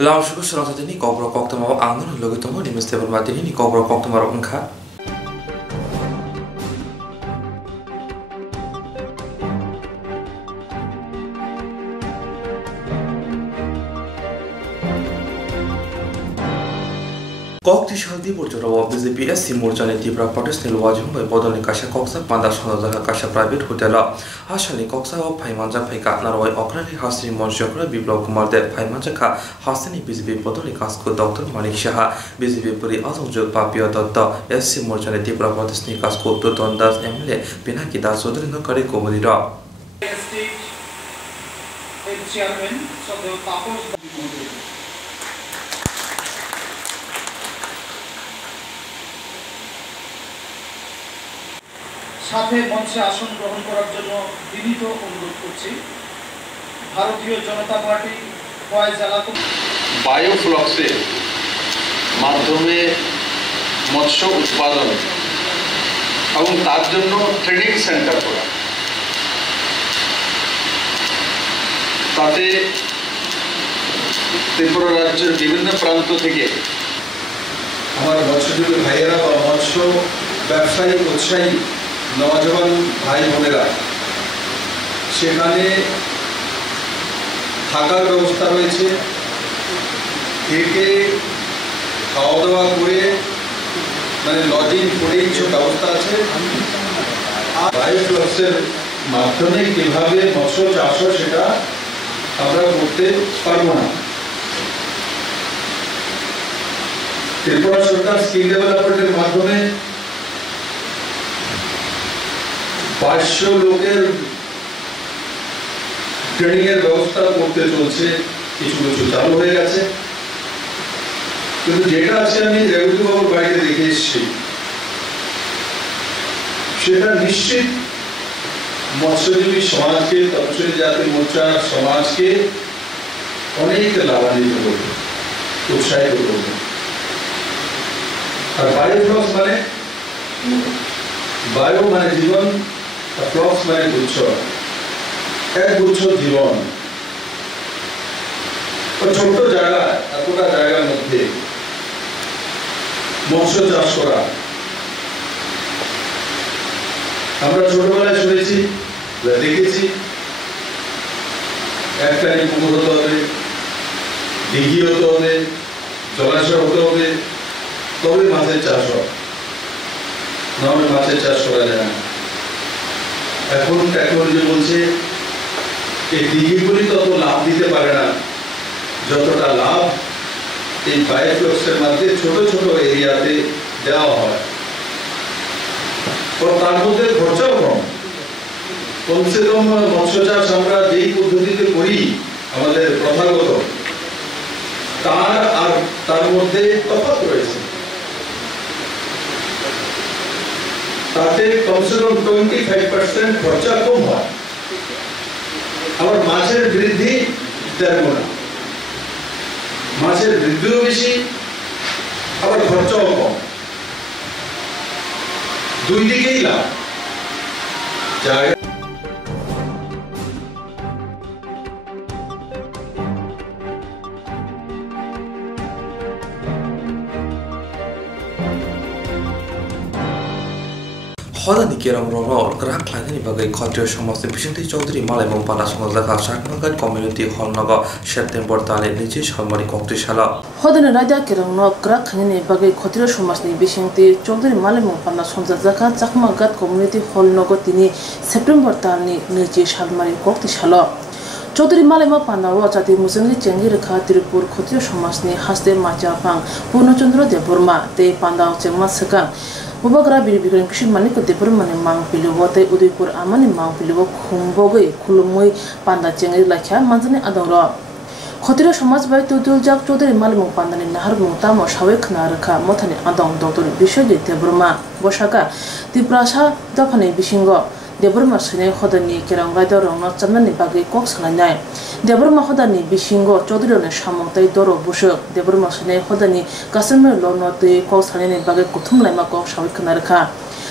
Lauschuko Srotini Cobra Coctamo Anno, Logitomo, di Mr. Martini, Cobra Coctamaro Unca. Kokti Shaldi Burjoro, BZP SC Murjani Tibra Protest Nilwajum by Bodoni Kasha Coxa, Pandashonaza Kasha Private Hotel, Ashani Coxa of Paimanja Peka, Naroi Okrani Hasri Monjokra, Biblo Kumar de Paimanjaka, Hasani BZP Bodoni Casco, Dr. Manik Shaha, BZP Puri Azonjo Papio Dota, SC Murjani Tibra Protest Casco, Dotondas, Emile, Pinaki da Sodrino Kari Comodira. Chairman, so the purpose সাথে মঞ্চে আসন গ্রহণ করার জন্য বিনীত অনুরোধ করছি ভারতীয় জনতা party ফয়জালা বায়োফ্লক্সের মাধ্যমে মৎস্য উৎপাদন এবং তার জন্য ট্রেনিং সেন্টার করা তাতে ত্রিপুরা রাজ্যের বিভিন্ন প্রান্ত থেকে আমার মৎস্যজীবী ভাইয়েরা বা মৎস্য ব্যবসায়ী উৎসাহী নওজওয়ান ভাই বোনেরা সেখানে থাকার ব্যবস্থা রয়েছে থেকে খাওয়া দাওয়া করে মানে লজিং ফুডিং সব ব্যবস্থা আছে আর বায়োফ্লক্সের মাধ্যমে কীভাবে মৎস্য চাষ হয় সেটা আমরা করতে পারবো না ত্রিপুরা সরকার স্কিল ডেভেলপমেন্টের মাধ্যমে 500 লোকের ট্রেনিং এর ব্যবস্থা করতে চলছে কিছু কিছু চালু হয়ে গেছে কিন্তু যেটা আছে আমি রেগুলার বাবুর বাড়িতে দেখে এসেছি সেটা নিশ্চিত মৎস্যজীবী সমাজকে তপশিলি জাতি মোর্চার সমাজকে অনেক লাভান্বিত করবে উৎসাহিত করবে আর বায়োফ্লক্স মানে বায়ো মানে জীবন ফ্লক্স মানে গুচ্ছ এক গুচ্ছ জীবন ছোট্ট জায়গা এতটা জায়গার মধ্যে মৎস্য চাষ করা আমরা ছোটবেলায় শুনেছি দেখেছি একটা পুকুর হতে হবে দিঘি হতে হবে জলাশয় হতে হবে তবে মাছের চাষ হয় নাহলে মাছের চাষ করা যায় না এখন টেকনোলজি বলছে এই দিঘিগুলি তত লাভ দিতে পারে না যতটা লাভ এই বায়োফ্লক্সের মধ্যে ছোট ছোট এরিয়াতে দেওয়া হয় তার মধ্যে খরচাও কম কমসে কম মৎস্য চাষ আমরা যেই পদ্ধতিতে করি আমাদের প্রথাগত তার মধ্যে তফাৎ রয়েছে তাতে কমসে কম 25% খরচা কম হয় আবার মাছের বৃদ্ধি তেমন না মাছের বৃদ্ধিও বেশি আবার খরচাও কম দুই দিকেই লাভ জায়গা Hodani Kiram Roro, Grand Clan Bagai Kotrio Shamos, the Pishanti Chaudhry Malamon Panasonazaka, Shakmagat Community Hall Naga, September Tale, Nijish, Hamari Kokti Shala. Hodani Raja Kiram no, Grand Clan Bagai Kotrio Shomas, the Bishanti, Chaudhry Malamon Panasonazaka, Shakmagat Community Hall Nogotini, September Tale, Nijish, Hamari Kokti Shala. Chaudhry Malama Panawa, Chati Musangi Changir Katirpur, Kotrio Shomasni, Haste Machapang, Punochandra de Burma, De Panda Chemasaka. Bubagra Biribigan Kishin Maniko de Burman Mang Piluate, Udipur Amani Mang Pilu, Kumboge, Kulumui, Panda Changir Lacha, Manzani Adora. Kotiro Shomas by Tutuljak Chaudhry Malamu Pandani Nahar Mutamo, Shawek Naraka, Motani Adon, Dr. Bishodi, de Burma, Boshaka, the Prasha, Dapane Bishingo. Deburma Sine Hodani Keranga Dorong, not Samani Bagi Cox Lanai. Deburma Hodani Bishingo, Chaudhry Shamontai Doro Busho, Deburma Sine Hodani, Casimir Lono, the Cox Hanani Bagi Kutum Lamako, Shawik Naraka.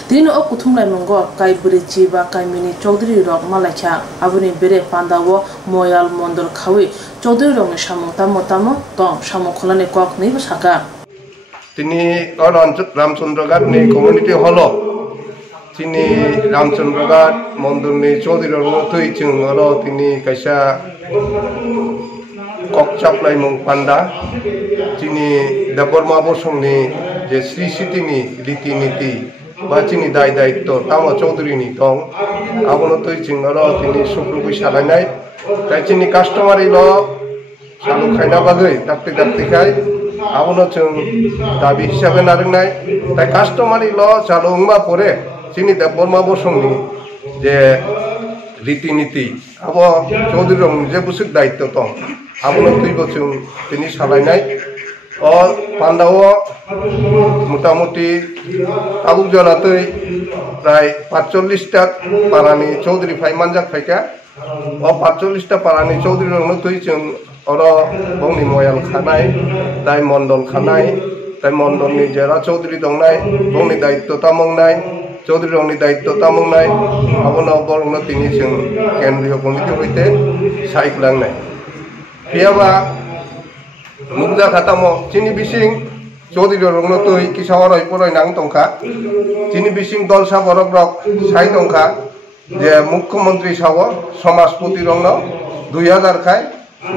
Tin o kuthumlai mongo kai burichi ba kai mini Chaudhary rok malakha abuni bere pandawo moyal mondol khawi Chaudhary rok ni samung tamo tong samung kholane kok nei basaka তিনি রামচন্দ্রঘাট নি community hall তিনি রামচন্দ্রঘাট মন্দির নি চৌধুরী রঙতই চিংর তিনি কাইসা ককচাপলাই মুং পান্ডা তিনি দেববর্মা বসুংনি যে শ্রী সিটিনি রীতিনীতি বা চিনি দায় দায়িত্ব তামা চৌধুরীনি দং আবনতই চিংর তিনি সুপ্রভু সালাইনাই তাই চিনি কাস্টমারি ল চালু খাইনা বাগৈ ডাক্তি ডাক্তি খাই আবনো जों দাবি হিসাবে নারংনাই তাই কাস্টমারি ল চালু উংমা পরে চিনি দেববর্মা বসুংনি যে রীতিনীতি আব চৌধুরী রং যে বুসুক দায়িত্ব দं আবনো তুইব जों তিনি সালাইনাই ও পান্ডাও মোটামুটি তাবুক জনাতই প্রায় 45টা পারানি চৌধুরী ফাইমানজাক ফাইকা ও 45টা পারানি চৌধুরী রং তুই जों Oro bongni moyal khanai, tai mondol khanai, tai mondol ni jera Chaudhary dongnai, bongni daitto tamongnai, Chaudhary rongni daitto tamongnai, abono borno tini जों kendriyo komite hoite saiklangnai. Piaba mukja khatamo chini bising Chaudhary rongno tui kisawar poroi nang tongkha, chini bising dol saborok rok sai tongkha, je মুখ্যমন্ত্রী sawo সমাজপতি rongno 2000 khai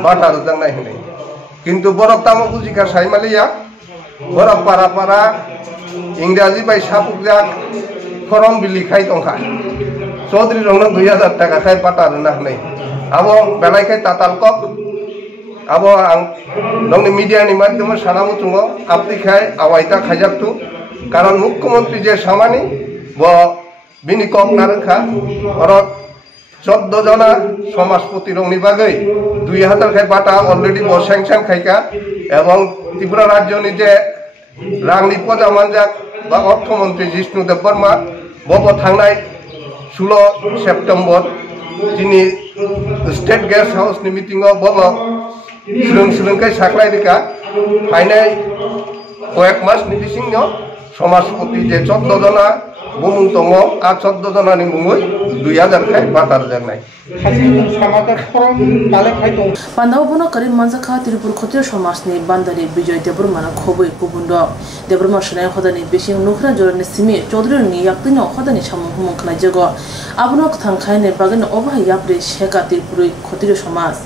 butter জানাই হলে কিন্তু বরফ তামো বুঝিকা সাইমালিয়া বরফ পারা পারা ইংরাজি বাই সাপুক যাক ফরম বিলি খাই তংখা চৌধুরী রংনো 2000 টাকা খাই বাটার না নাই আবো বেলাই খাই তাতাল কক আবো আং নংনি মিডিয়া নি মাধ্যমে সানামু তুঙ্গ আপনি খাই আওয়াইতা খাইজাকতু কারণ মুখ্যমন্ত্রী যে সামানি ব বিনি কক নারখা অরত 14 জনা সমাজপতি রংনি বাগৈ 2000 খাই বাটা অলরেডি বসাংসাং খাইকা এবং ত্রিপুরা রাজ্য নিজে রাংনি পজামানজাক বা অর্থমন্ত্রী জিষ্ণু দেববর্মা বব থাংনাই 16 সেপ্টেম্বর তিনি স্টেট গেস্ট হাউস নি মিটিং বব সুলুংকাই সাকলাই রিকা ফাইনাই কয়েক মাস নিদিসিংন সমাজপতি যে 14 জনা বুমুং তং আর 14 জনা নি মুঙ্গই 2000 খাই বাটার জানাই Pandaw bono karim manjaka Tiripur Khotiro Samasni Bandari Bijoy Debormana Khoboi Kubundo Deborma Shnai Khodani Bishing Nukhra Jorani Simi Chaudhary ni yaktino Khodani Samung Humung Khlai Jago Abunok Thangkhaine Bagin Obha Yapre Sheka Tiripur Khotiro Samas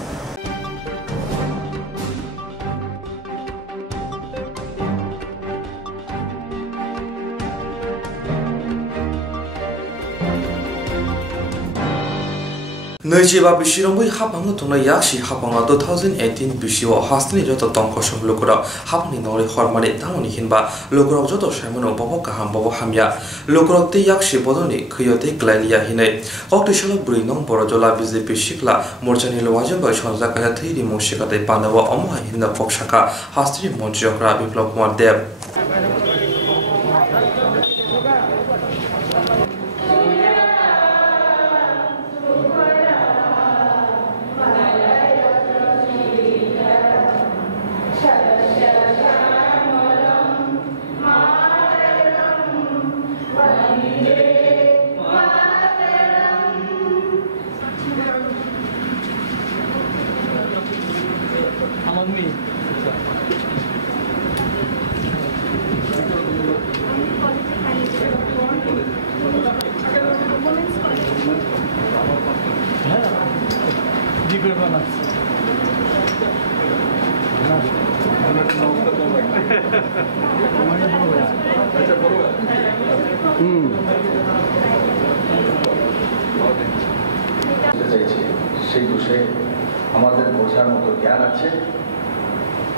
Naijiba Bishirongui Hapangu Tuna Yashi Hapanga 2018 Bishiwa Hastini Joto Tonko Shom Lokura Hapani Nori Hormani Tamoni Hinba Lokura Joto Shamono Bobo Kaham Bobo Hamya Lokura Te Yakshi Bodoni Kuyote Glalia Hine Okti Shalo Bruinong Borojola BJP Shikla Morjani Lwajaba Shonzaka Thiri Moshika Te Pandawa Omoha Hinda Pokshaka Hastini Monjokra Biplok Kumar Dev সেই বিষয়ে আমাদের বোঝার মতো জ্ঞান আছে।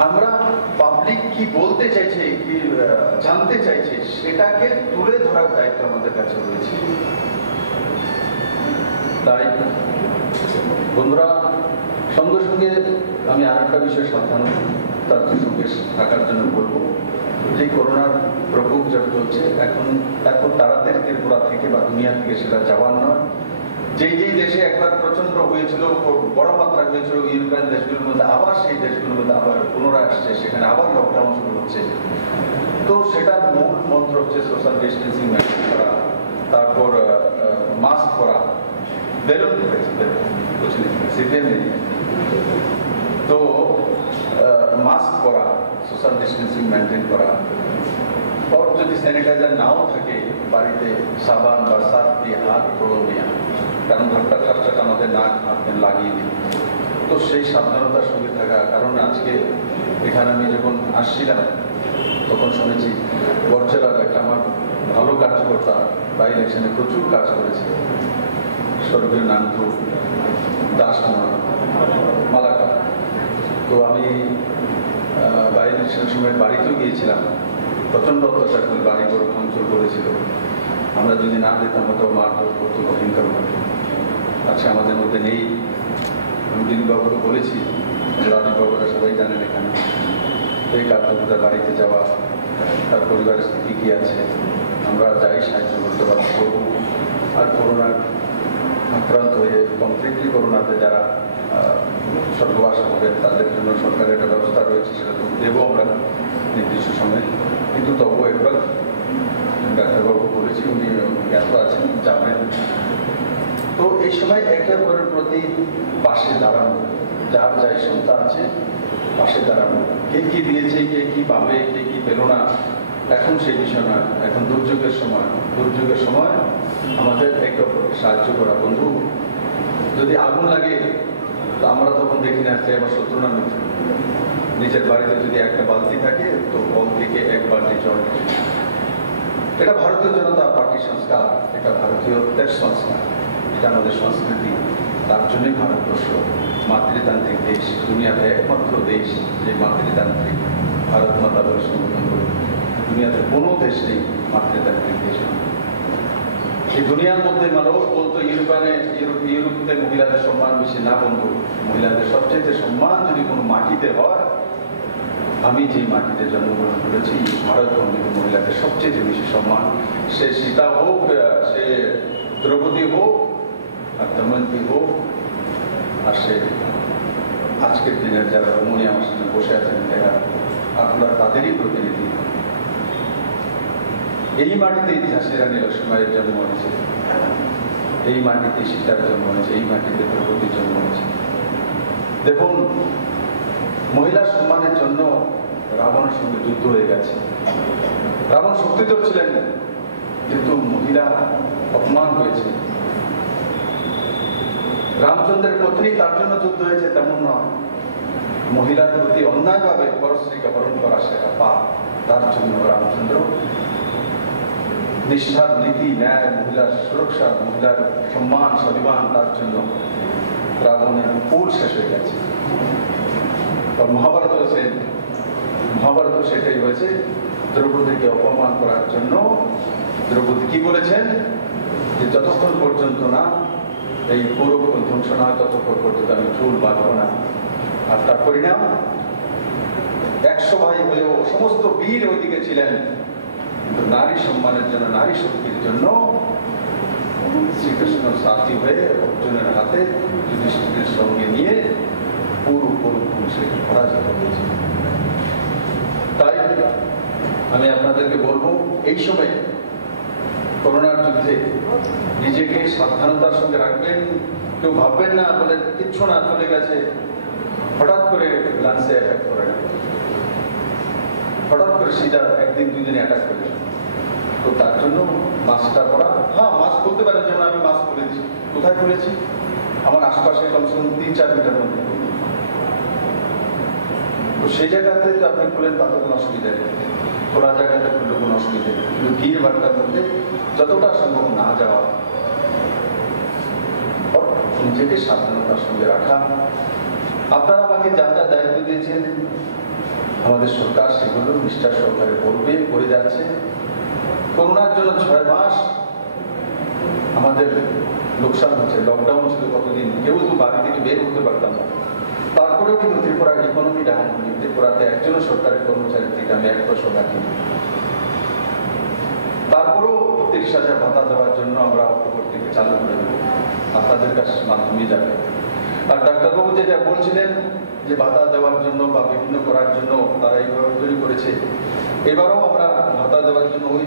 আমরা public কি বলতে চাইছে, কি জানতে চাইছে, সেটাকে তুলে ধরার দায়িত্ব আমাদের কাছে রয়েছে। তাই বন্ধুরা, সঙ্গে সঙ্গে আমি আরেকটা বিষয় সাবধানতার সঙ্গে থাকার জন্য বলবো যে করোনার প্রকোপ যা চলছে এখন এত তাড়াতাড়ি ত্রিপুরা থেকে বা দুনিয়া থেকে সেটা যাওয়ার নয়। যেই যেই দেশে একবার প্রচন্ড হয়েছিল, বড় মাত্রা হয়েছিল ইউরোপিয়ান দেশগুলোর মধ্যে, আবার সেই দেশগুলোর মধ্যে আবার পুনরায় আসছে, সেখানে আবার লকডাউন শুরু হচ্ছে। তো সেটার মূল মন্ত্র হচ্ছে সোশ্যাল ডিস্টেন্সিং মেনটেন করা, তারপর মাস্ক পরা, বেলুন হয়েছে, বুঝলি সিপিএম তো মাস্ক পরা, সোশ্যাল ডিস্টেন্সিং মেনটেন করা, और যদি স্যানিটাইজার নাও থাকে বাড়িতে সাবান বা সার্ফ দিয়ে হাত ধুয়ে নেওয়া, কারণ ঘরটা খরচাটা আমাদের নাক হাতে লাগিয়ে দিই। তো সেই সাবধানতার সঙ্গে থাকা, কারণ আজকে এখানে আমি যখন আসছিলাম তখন শুনেছি বর্ষেরা একটা আমার ভালো কার্যকর্তা বা ইলেকশনে প্রচুর কাজ করেছে, স্বর্গীয় নান্টু দাস মালাকা। তো আমি বাই ইলেকশনের সময় বাড়িতেও গিয়েছিলাম, প্রচন্ড অত্যাচার করে বাড়ি করে ভাঙচুর করেছিল। আমরা যদি না দিতাম হয়তো মারধর করতো ভয়ঙ্কর ভাবে। আচ্ছা আমাদের মধ্যে নেই, আমি দিলীপবাবুকে বলেছি, রাজীববাবুরা সবাই জানেন এখানে, এই কার্যকর্তার বাড়িতে যাওয়া, তার পরিবারের স্থিতি কি আছে, আমরা যাই সাহায্য করতে পারবো। আর করোনার আক্রান্ত হয়ে কমপ্লিটলি করোনাতে যারা স্বর্গবাস হবে তাদের জন্য সরকারের একটা ব্যবস্থা রয়েছে, সেটা তো দেবো আমরা নির্দিষ্ট সময়। কিন্তু তবুও একবার ডাক্তারবাবু বলেছি, উনি জ্ঞাত আছেন, যাবেন। তো এই সময় একে অপরের প্রতি পাশে দাঁড়ানো, যার যাই সন্তান আছে পাশে দাঁড়ানো, কে কি দিয়েছে, কে কি পাবে, কে কি পেল না, এখন সেই বিষয় নয়। এখন দুর্যোগের সময়, দুর্যোগের সময় আমাদের একে অপরকে সাহায্য করা। বন্ধু যদি আগুন লাগে তো আমরা তখন দেখি না যে আমার শত্রু না মিত্র। নিজের বাড়িতে যদি একটা বালতি থাকে তো কল থেকে এক বালতি জল, এটা ভারতীয় জনতা পার্টি সংস্কার, এটা ভারতীয়দের সংস্কার, এটা আমাদের সংস্কৃতি। তার জন্যই ভারতবর্ষ মাতৃতান্ত্রিক দেশ, দুনিয়াতে একমাত্র দেশ যে মাতৃতান্ত্রিক, ভারত মাতা বলে সম্বোধন করে। দুনিয়াতে কোনো দেশ নেই মাতৃতান্ত্রিক দেশ। এই দুনিয়ার মধ্যে মানুষ বলতো ইউরোপে মহিলাদের সম্মান বেশি না। বন্ধু, মহিলাদের সবচেয়ে সম্মান যদি কোনো মাটিতে হয়, আমি যে মাটিতে জন্মগ্রহণ করেছি ভারতবর্ষে মহিলাদের সবচেয়ে বেশি সম্মান। সে সীতা হোক, সে দ্রৌপদী হোক, আর দময়ন্তী হোক, আর সে আজকের দিনের যারা রমণী আমার সামনে বসে আছেন এরা, আপনারা তাদেরই প্রতিনিধি। এই মাটিতে ইতিহাসে রানী লক্ষ্মীবাঈর জন্ম হয়েছে, এই মাটিতে সীতার জন্ম হয়েছে, এই মাটিতে দ্রৌপদীর জন্ম হয়েছে। দেখুন, মহিলার সম্মানের জন্য রাবণের সঙ্গে যুদ্ধ হয়ে গেছে। রাবণ শক্তিধর ছিলেন, কিন্তু মহিলা অপমান হয়েছে। রামচন্দ্রের পত্নী, তার জন্য যুদ্ধ হয়েছে তেমন নয়। মহিলার প্রতি অন্যায়ভাবে পরশ্রীকে বরণ করা সেটা পাপ, তার জন্য রামচন্দ্র নিষ্ঠার নীতি, ন্যায়, মহিলার সুরক্ষা, মহিলার সম্মান, স্বাভিমান, তার জন্য রাবণের পুর শেষ হয়ে গেছে। মহাভারত সেটাই হয়েছে। দ্রৌপদীকে অপমান করার জন্য দ্রৌপদী কি বলেছেন, যে যতক্ষণ পর্যন্ত না এই পৌরকুল ধ্বংস না হয় ততক্ষণ পর্যন্ত আমি চুল বাঁধব না। আর তার পরিণাম 100 ভাই হয়েও সমস্ত বীর ওইদিকে ছিলেন, কিন্তু নারী সম্মানের জন্য, নারী শক্তির জন্য শ্রীকৃষ্ণ সাথী হয়ে অর্জুনের হাতে যুধিষ্ঠিরের সঙ্গে নিয়ে পুরো সেটি পরাজিত হয়েছে। তাই আমি আপনাদেরকে বলবো, এই সময় করোনার যুদ্ধে নিজেকে সাবধানতার সঙ্গে রাখবেন। কেউ ভাববেন না বলে কিচ্ছু না, চলে গেছে, হঠাৎ করে লাঞ্চে অ্যাটাক করে না, হঠাৎ করে সিধা একদিন দুদিনে অ্যাটাক করে। তো তার জন্য মাস্কটা পরা, হ্যাঁ মাস্ক খুলতে পারেন, যেমন আমি মাস্ক খুলেছি। কোথায় খুলেছি? আমার আশপাশে কমসে কম 3-4 মিটার মধ্যে। তো সেই জায়গাতে তো আপনি খুলেন, তাতে কোনো অসুবিধা নেই, খোলা জায়গাতে খুললে কোনো অসুবিধা নেই। কিন্তু ভিড় ভাড়টার মধ্যে যতটা সম্ভব না যাওয়া, নিজেকে সাবধানতার সঙ্গে রাখা। আপনারা আমাকে যা যা দায়িত্ব দিয়েছেন আমাদের সরকার, সেগুলো নিষ্ঠার সরকারে করবে, করে যাচ্ছে। করোনার জন্য 6 মাস আমাদের লোকসান হচ্ছে। লকডাউন ছিল কতদিন, কেউ তো বাড়ি থেকে বের হতে পারতাম না। তারপরেও কিন্তু ত্রিপুরার ইকোনমি ডাউন হয়নি। ত্রিপুরাতে একজনও সরকারি কর্মচারীর থেকে আমি 1 পয়সা রাখি। তারপরেও 30,000 ভাতা দেওয়ার জন্য আমরা অক্টোবর থেকে চালু করে দেবো, আপনাদের কাছে মাধ্যমে যাবে। আর ডাক্তারবাবু যেটা বলছিলেন যে ভাতা দেওয়ার জন্য বা বিভিন্ন করার জন্য তারা এইভাবে তৈরি করেছে, এবারও আমরা ভাতা দেওয়ার জন্য ওই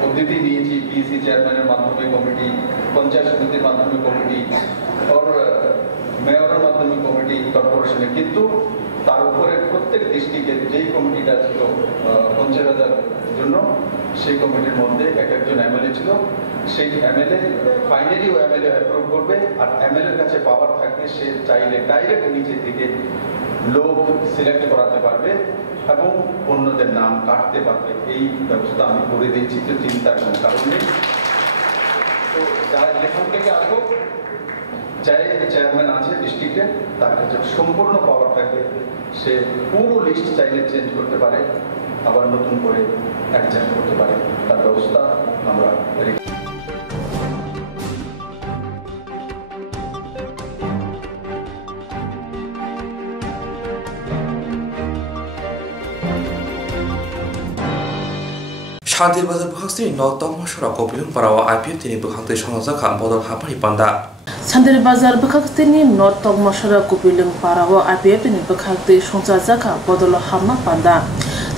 পদ্ধতি নিয়েছি, পিএসসি চেয়ারম্যানের মাধ্যমে কমিটি, পঞ্চায়েত সমিতির মাধ্যমে কমিটি, মেয়রের মাধ্যমে কমিটি, কর্পোরেশনে। কিন্তু তার উপরে প্রত্যেক ডিস্ট্রিক্টের যেই কমিটিটা ছিল 50,000 জন্য, সেই কমিটির মধ্যে একজন এমএলএ ছিল। সেই এমএলএ ফাইনালি ও এমএলএ অ্যাপ্রুভ করবে, আর এমএলএর কাছে পাওয়ার থাকবে সে চাইলে ডাইরেক্ট নিচে থেকে লোক সিলেক্ট করাতে পারবে এবং অন্যদের নাম কাটতে পারবে। এই ব্যবস্থা আমি করে দিয়েছি, তো চিন্তার কোনো কারণ নেই। তো যারা যেখান থেকে আসবো, যাই চেয়ারম্যান আছে ডিস্ট্রিক্টে, তার কাছে সম্পূর্ণ পাওয়ার থাকবে। সে পুরো লিস্ট চাইলে চেঞ্জ করতে পারে, আবার নতুন করে অ্যাডজাস্ট করতে পারে। তার ব্যবস্থা আমরা রেখে শান্তির বাজার বহাস্ত্রী নতম সড়ক অবিলম্ব পারাও আইপিএফ তিনি বহাতে সংজাখা বদল হাপানি পান্দা শান্তির বাজার বখাকতেনি নতম সড়ক অবিলম্ব পারাও আইপিএফ তিনি বখাকতে সংজাখা বদল হামা পান্দা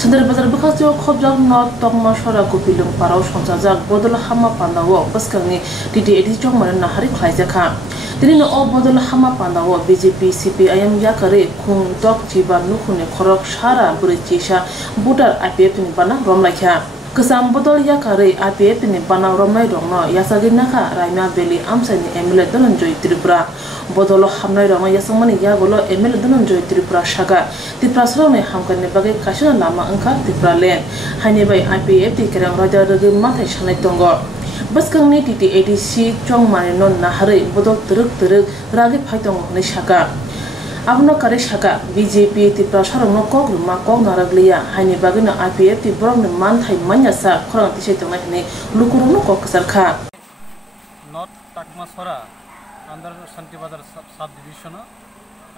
শান্তির বাজার বখাকতে খবজাক নতম সড়ক অবিলম্ব পারাও সংজাক বদল হামা পান্দাও বসকাংনি টিটি এডি চংমারে নাহারি খাইজাখা তিনি ও বদল হামা পান্দাও বিজেপি সিপিআইএম ইয়াকারে খুং দক জিবা নুখুনে খরক সারা বুরে চিসা বুটার আইপিএফ তিনি বানা রমলাইখা Kesam botol ya kare IPF ni panau romai rongno yasagin naka Raima Beli amsani MLA Dhananjay Tripura botol hamnai rongo yasangmani ya golo MLA Dhananjay Tripura shaga Tripura sorone hamkane bagai kasina lama angka Tripura len haine bai IPF ti kerang raja rage mathai sanai tongo baskangni TTADC chongmani non nahare botol teruk rage phaitongo ne shaga Abno kare shaka BJP Tripura sarongno kokruma kok naraglia haini bagina IPF ti borong man thai manyasa khorang ti setong nai lukurong no kok sarkha North Takmasora under Shanti Bazar sub division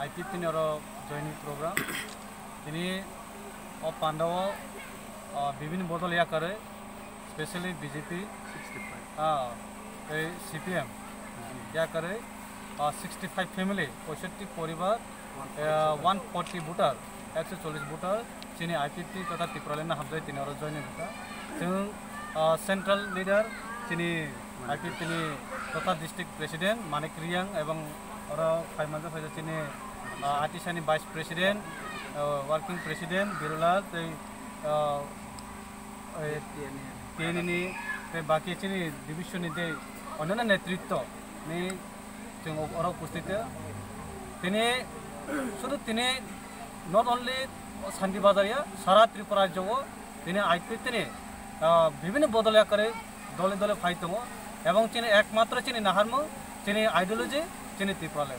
IPF tin oro joining program tini o Pandaw bibhin bodol ya kare especially BJP 65 CPM ya kare 65 family 65 পরিবার 140 voter 140 voter যিনি IPP তথা ত্রিপুরালেনা হামজাই তিনি ওরা join হতা जों central leader যিনি IPP তিনি তথা district president মানিক রিয়াং এবং ওরা ফাইমানজা ফাইজা তিনি আটিসানি ভাইস প্রেসিডেন্ট ওয়ার্কিং প্রেসিডেন্ট বিরুলাল টিএনএনি বাকি তিনি ডিভিশন দে অন্যান্য নেতৃত্ব নি जों अराव उपस्थित তিনি শুধু তিনি নট অনলি শান্তি বাজারিয়া সারা ত্রিপুরা রাজ্য তিনি আইপিএফ তিনি বিভিন্ন বদল আকারে দলে দলে ফাইট দङ এবং তিনি একমাত্র তিনি নাহারমো তিনি আইডিওলজি তিনি ত্রিপুরালে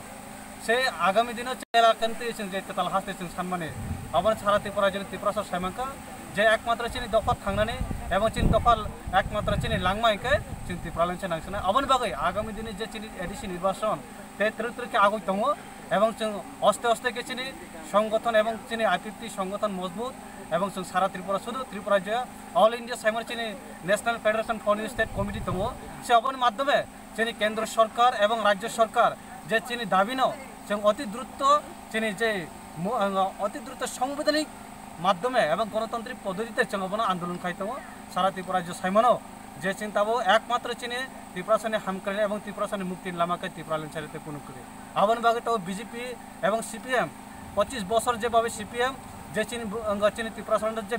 সে আগামী দিনে এলাকাতে যে তেতাল হাসতে जों সানমানে আবার সারা ত্রিপুরা রাজ্য ত্রিপুরা সর সাইমানকা যে একমাত্র তিনি দফা থাंनानै এবং তিনি দফা একমাত্র তিনি লাংমাইকে जों ত্রিপুরালেন নাংসনা আবন বাগै আগামী দিনে যে তিনি এডিসি নির্বাচন তে ত্রিপুরাকে আগৈ দङ এবং जों অস্তে অস্তে গেছিনি সংগঠন এবং তিনি আইপিপি সংগঠন মজবুত এবং जों সারা ত্রিপুরা শুধু ত্রিপুরা যে অল ইন্ডিয়া সাইমার তিনি national federation for state committee দङ সে অবন মাধ্যমে তিনি কেন্দ্র সরকার এবং রাজ্য সরকার যে তিনি দাবি ন जों অতি দ্রুত তিনি যে অতি দ্রুত সাংবিধানিক মাধ্যমে এবং গণতান্ত্রিক পদ্ধতিতে जों অবন আন্দোলন খাই দङ সারা ত্রিপুরা রাজ্য সাইমানো যে চিন্তাবো একমাত্র চিনি ত্রিপুরাসানি হামকালে এবং ত্রিপুরাসানি মুক্তির লামাকে ত্রিপুরালেন চাইতে কোনো করে আবন বাগেটাও বিজেপি এবং সিপিএম 25 বছর যেভাবে সিপিএম যে চিনি ত্রিপুরাসানের যে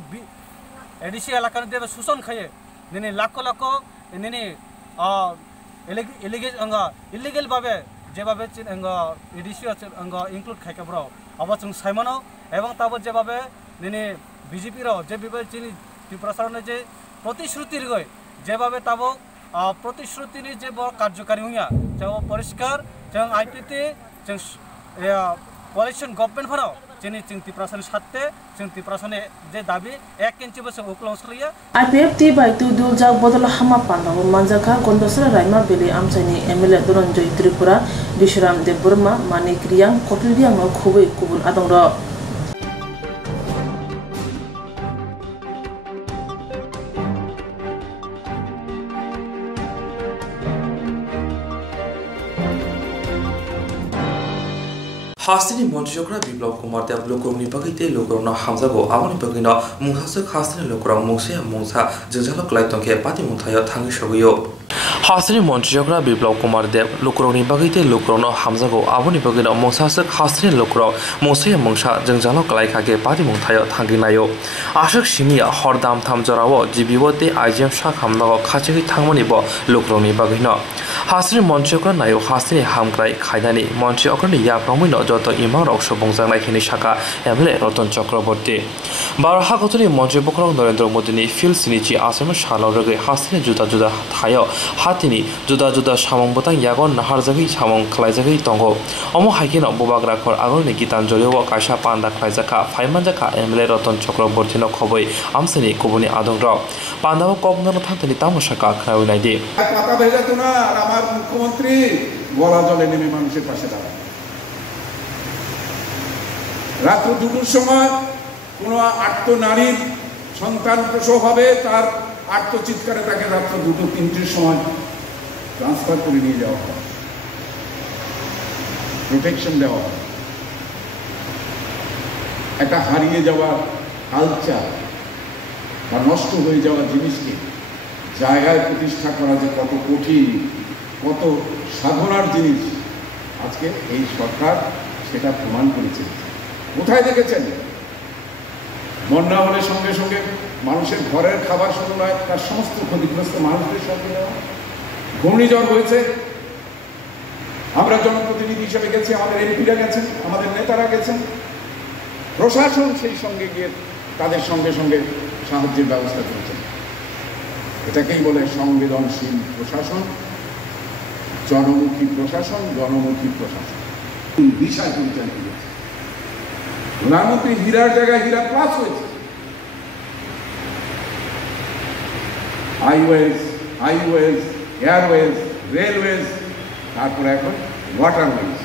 এডিসি এলাকার যে শোষণ খাইয়ে নিনি লাখ লাখ নিনি ইলিগেল ভাবে যেভাবে এডিসি ইনক্লুড খাইকে ব্র আবার जों সাইমানো এবং তারপর যেভাবে নিনি বিজেপির যেভাবে চিনি ত্রিপুরাসানের যে প্রতিশ্রুতির গয় যেভাবে তাবো প্রতিশ্রুতিনি যে কার্যকারী হইয়া যে পরিষ্কার जों আইপিতে जों কোয়ালিশন গভর্নমেন্ট ফরাও যিনি ত্রিপুরাসানের সাথে जों ত্রিপুরাসানে যে দাবি 1 ইঞ্চি বসে উকলংসলিয়া আইপিএফ টি বাই তু দুল জাক বদল হামা পান্দাও মানজাকা গন্ডসরা রাইমা বেলি আমসাইনি এমএলএ ধনঞ্জয় ত্রিপুরা বিশ্বরাম দেব বর্মা মানিক রিয়াং কটলিয়াং খুবই কুবুল আদংর हास्तिनि मन्त्रिजों बिप्लव कुमार देव लोकरंनि बागैते लोकरंनो हामजागो आबनि बागैनो मुंसासो हास्तिनि लोकरं मुंसे मुंसा जोंजालक लाइतंके पाति मुंथायो थांगि सगयो हास्तिनि मन्त्रिजों बिप्लव कुमार देव लोकरंनि बागैते लोकरंनो हामजागो आबनि बागैनो मुंसासो हास्तिनि लोकरं मुंसे मुंसा जोंजालक लाइखागे पाति मुंथायो थांगि नायो आशक सिमिया हरदाम थाम जरावो जिबिवते आइजेम सा खामनागो खाचिगि थांमनिबो लोकरंनि बागैनो हास्तिनि मन्त्रिजों नायो हास्तिनि हामग्राय खायदानि मन्त्रि अकरनि याप्रमिनो যত ইমান অংশ বংজাংনাইখিনি শাখা এমএলএ রতন চক্রবর্তী বারহা গতনি মন্ত্রী বকরং নরেন্দ্র মোদীনি ফিল্ড সিনিচি আসামের সালরগে হাসিনি জুদা জুদা থায় হাতিনি জুদা জুদা সামং বতাং ইয়াগন নাহারজাগি সামং খালাইজাগি দঙ্গ অম হাইকিন ববাগ্রাখর আগরনি গীতাঞ্জলিও কাইসা পান্ডা খালাইজাখা ফাইমানজাখা এমএলএ রতন চক্রবর্তীনো খবই আমসেনি কবনি আদংর পান্ডাও কবনর থাকতেনি তামসাকা খাওয়াই নাইদি পাতা ভেজাতো না আর আমার মুখ্যমন্ত্রী গলা জলে নেমে মানুষের পাশে দাঁড়ায় রাত্র 2টার সময় কোনো আর্ত নারীর সন্তান প্রসব হবে তার আর্তচিৎকারে তাকে রাত্র 2-3টের সময় ট্রান্সফার করে নিয়ে যাওয়া হয় প্রোটেকশন দেওয়া হয় একটা হারিয়ে যাওয়া কালচার বা নষ্ট হয়ে যাওয়া জিনিসকে জায়গায় প্রতিষ্ঠা করা যে কত কঠিন কত সাধনার জিনিস আজকে এই সরকার সেটা প্রমাণ করেছে কোথায় দেখেছেন বন্যা হলে সঙ্গে সঙ্গে মানুষের ঘরের খাবার শুধু নয় তার সমস্ত ক্ষতিগ্রস্ত মানুষদের সঙ্গে নেওয়া ঘূর্ণিঝড় হয়েছে আমরা জনপ্রতিনিধি হিসেবে গেছি আমাদের এমপিরা গেছেন আমাদের নেতারা গেছেন প্রশাসন সেই সঙ্গে গিয়ে তাদের সঙ্গে সঙ্গে সাহায্যের ব্যবস্থা করেছেন এটাকেই বলে সংবেদনশীল প্রশাসন জনমুখী প্রশাসন বিষয় পরিচালিত হয়েছে প্রধানমন্ত্রী হীরার জায়গায় হীরা প্লাস হয়েছে হাইওয়েজ এয়ারওয়েজ রেলওয়েজ তারপরে এখন ওয়াটারওয়েজ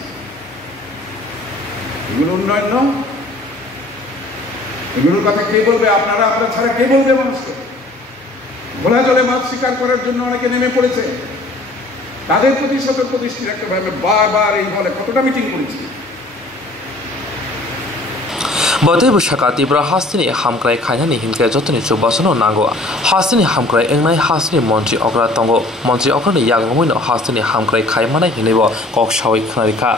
এগুলো উন্নয়ন নয় এগুলোর কথা কে বলবে আপনারা ছাড়া কে বলবে মানুষকে ঘোলা জলে মাছ শিকার করার জন্য অনেকে নেমে পড়েছে তাদের প্রতি সতর্ক দৃষ্টি রাখতে হবে বারবার এই হলে কতটা মিটিং করেছি বদেব শাখা তীব্র হাস্তিনি হামক্রাই খাইনানি হিমকে যতনি চুবাসনো নাগো হাস্তিনি হামক্রাই এংনাই হাস্তিনি মন্ত্রী অগ্রা তঙ্গ মন্ত্রী অগ্রনি ইয়াগমইনো হাস্তিনি হামক্রাই খাইমানাই হিনেব কক সাওই খানারিখা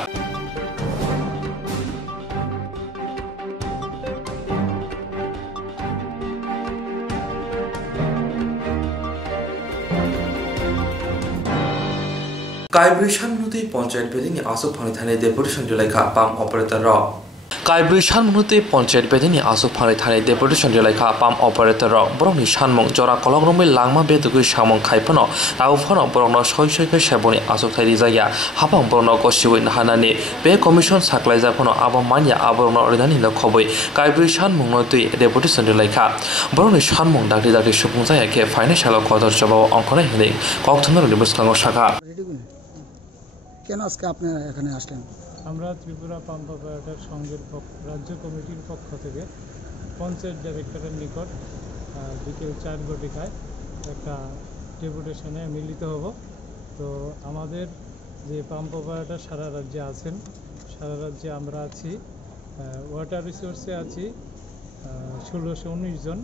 কাইব্রিশান নদী পঞ্চায়েত বেদিনী আসো ফানি থানে ডেপুটেশন জুলাইখা পাম অপারেটর কাইব্রি সানমুতে পঞ্চায়েত বেদিনী আসো ফানি থানে ডেপুটেশন জুলাইখা পাম অপারেটর বরংনি সানমং জরা কলগ্রমে লাংমা বেদুগুই সামং খাইফানো আউফানো বরংনো সইসইকে সেবনি আসো থাইরি জায়গা হাপাং বরংনো গসিবই নাহানানি বে কমিশন সাকলাই জাফানো আবো মানিয়া আবরংনো অরিদানি লখবই কাইব্রি সানমং নতুই ডেপুটেশন জুলাইখা বরংনি সানমং দাগি দাগি সুপুং জায়গাকে ফাইনান্সিয়াল কদর জবাব অঙ্কনে হিনে কক্থমের নিবসকাঙ্গ শাখা কেন আজকে আপনারা এখানে আসলেন আমরা ত্রিপুরা পাম্প অপারেটর সংঘের রাজ্য কমিটির পক্ষ থেকে পঞ্চায়েত ডাইরেক্টরের নিকট বিকেল 4 ঘটিকায় একটা ডেপুটেশনে মিলিত হব তো আমাদের যে পাম্প অপারেটর সারা রাজ্যে আছেন সারা রাজ্যে আমরা আছি ওয়াটার রিসোর্সে আছি 1619 জন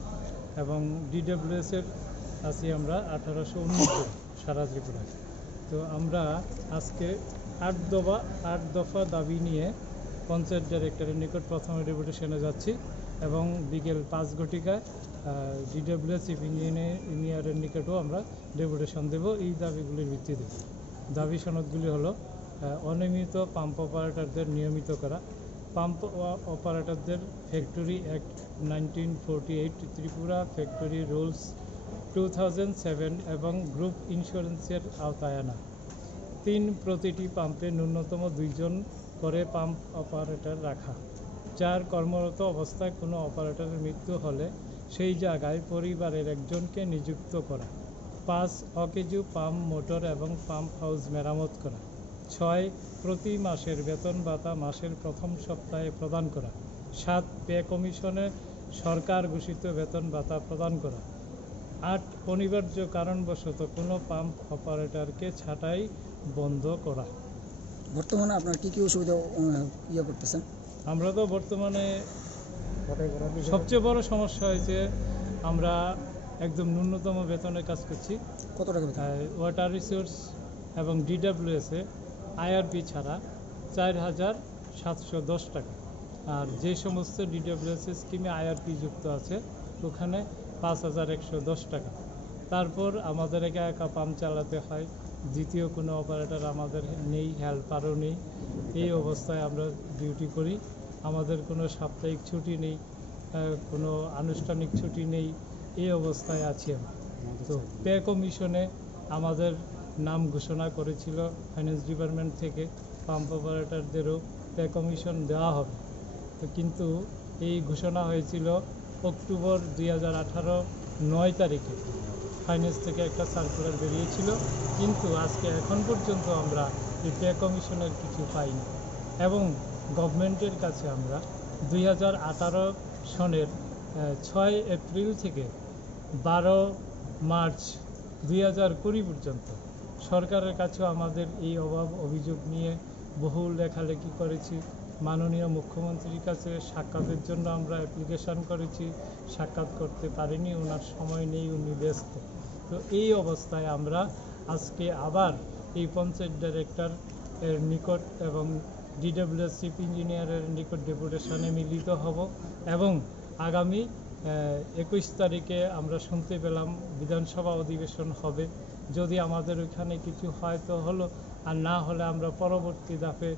এবং ডিডব্লিউএসের আছি আমরা 1819 জন সারা ত্রিপুরায় তো আমরা আজকে 8 দফা দাবি নিয়ে পঞ্চায়েত ডাইরেক্টরের নিকট প্রথমে ডেপুটেশনে যাচ্ছি এবং বিকেল 5 ঘটিকায় ডিডব্লিউএস চিফ ইঞ্জিনিয়ারের নিকটও আমরা ডেপুটেশন দেব এই দাবিগুলির ভিত্তিতে দাবি সনদগুলি হলো অনিয়মিত পাম্প অপারেটরদের নিয়মিত করা পাম্প অপারেটরদের factory act 1948 Tripura factory rules 2007 এবং গ্রুপ ইন্স্যুরেন্সের আওতায় আনা 3 প্রতিটি পাম্পে ন্যূনতম 2 জন করে পাম্প অপারেটর রাখা 4 কর্মরত অবস্থায় কোনো অপারেটরের মৃত্যু হলে সেই জায়গায় পরিবারের একজনকে নিযুক্ত করা 5 অকেজু পাম্প মোটর এবং পাম্প হাউস মেরামত করা 6 প্রতি মাসের বেতন ভাতা মাসের প্রথম সপ্তাহে প্রদান করা 7 পে কমিশনে সরকার ঘোষিত বেতন ভাতা প্রদান করা 8 অনিবার্য কারণবশত কোনো পাম্প অপারেটরকে ছাঁটাই বন্ধ করা বর্তমানে আপনার কি কি অসুবিধা ইয়ে করতেছেন? আমরা তো বর্তমানে সবচেয়ে বড় সমস্যা হয়েছে আমরা একদম ন্যূনতম বেতনে কাজ করছি। কত টাকা বেতন? ওয়াটার রিসোর্স এবং ডিডাব্লিউএসে আইআরপি ছাড়া 4,710 টাকা, আর যে সমস্ত ডিডাব্লিউএস স্কিমে আইআরপি যুক্ত আছে ওখানে 5,110 টাকা। তারপর আমাদের একা একা পাম্প চালাতে হয়, দ্বিতীয় কোনো অপারেটর আমাদের নেই, হেল্পারও নেই। এই অবস্থায় আমরা ডিউটি করি। আমাদের কোনো সাপ্তাহিক ছুটি নেই, কোনো আনুষ্ঠানিক ছুটি নেই, এই অবস্থায় আছি আমরা। তো পে কমিশনে আমাদের নাম ঘোষণা করেছিল ফাইন্যান্স ডিপার্টমেন্ট থেকে, পাম্প অপারেটরদেরও পে কমিশন দেওয়া হবে। তো কিন্তু এই ঘোষণা হয়েছিল অক্টোবর 2018 9 তারিখে ফাইন্যান্স থেকে একটা সার্কুলার বেরিয়েছিল, কিন্তু আজকে এখন পর্যন্ত আমরা এই পে কমিশনের কিছু পাইনি। এবং গভর্নমেন্টের কাছে আমরা 2018 সনের 6 এপ্রিল থেকে 12 মার্চ 2020 পর্যন্ত সরকারের কাছেও আমাদের এই অভাব অভিযোগ নিয়ে বহু লেখালেখি করেছি। মাননীয় মুখ্যমন্ত্রীর কাছে সাক্ষাতের জন্য আমরা অ্যাপ্লিকেশন করেছি, সাক্ষাৎ করতে পারিনি, ওনার সময় নেই, উনি ব্যস্ত। তো এই অবস্থায় আমরা আজকে আবার এই পঞ্চায়েত ডাইরেক্টর এর নিকট এবং ডিডাব্লিউএস চিফ ইঞ্জিনিয়ারের নিকট ডেপুটেশনে মিলিত হব এবং আগামী 21 তারিখে আমরা শুনতে পেলাম বিধানসভা অধিবেশন হবে। যদি আমাদের ওইখানে কিছু হয় তো হলো, আর না হলে আমরা পরবর্তী ধাপে